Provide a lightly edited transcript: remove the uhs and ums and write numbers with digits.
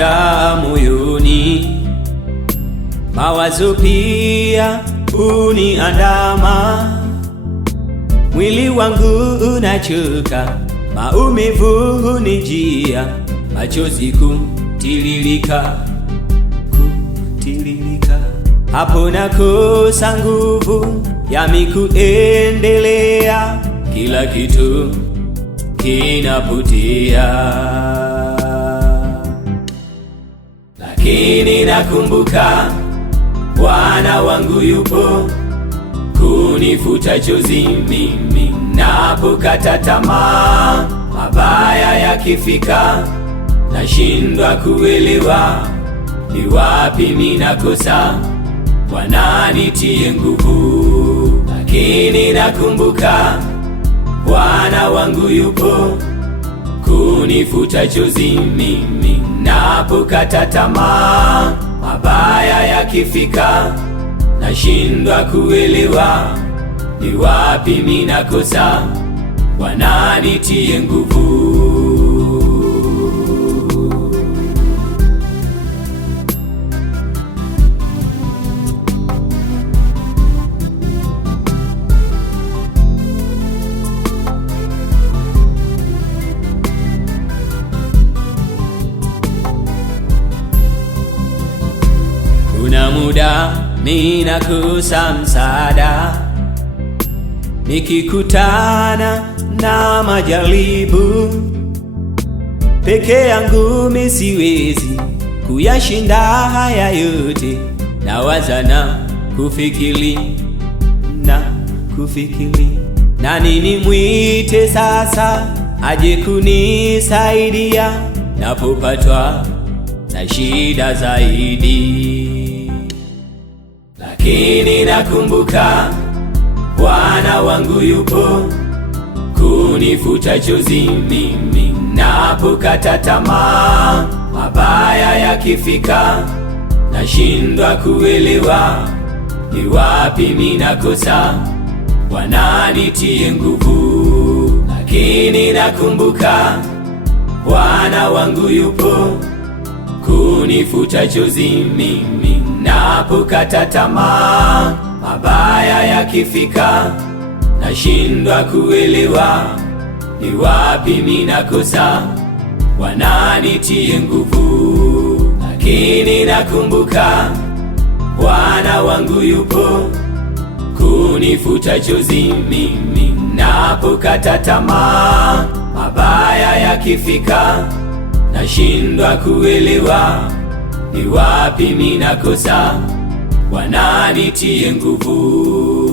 hunijaa moyoni, mawazo pia huniandama. Mwili wangu unachoka, maumivu hunijia, machozi kutiririka. Hapo nakosa nguvu ya kuendelea, kila kitu kinapotea. Lakini nakumbuka Bwana wangu yupo kunifuta chozi mimi napokata tamaa. Mabaya yakifika nashindwa kuelewa, ni wapi ninakosa, Bwana nitie nguvu. Lakini nakumbuka Bwana wangu yupo kunifuta chozi mimi napokata tamaa. Mabaya yakifika nashindwa kuelewa, ni wapi ninakosa, Bwana nitie nguvu. Kuna muda ninakosa msaada, nikikutana na majaribu. Peke yangu mimi siwezi kuyashinda haya yote, nawaza na kufikiri na nini mwite sasa aje kunisaidia napopatwa na shida zaidi. Lakini nakumbuka Bwana wangu yupo kunifuta chozi mimi napokata tamaa. Mabaya yakifika nashindwa kuelewa, ni wapi ninakosa, Bwana nitie nguvu. Lakini nakumbuka Bwana wangu yupo kunifuta chozi mimi napokata tamaa. Mabaya yakifika nashindwa kuelewa, ni wapi ninakosa, Bwana nitie nguvu. Lakini nakumbuka Bwana wangu yupo kunifuta chozi mimi napokata tamaa. Mabaya yakifika nashindwa kuelewa, ni wapi ninakosa, Bwana nitie nguvu.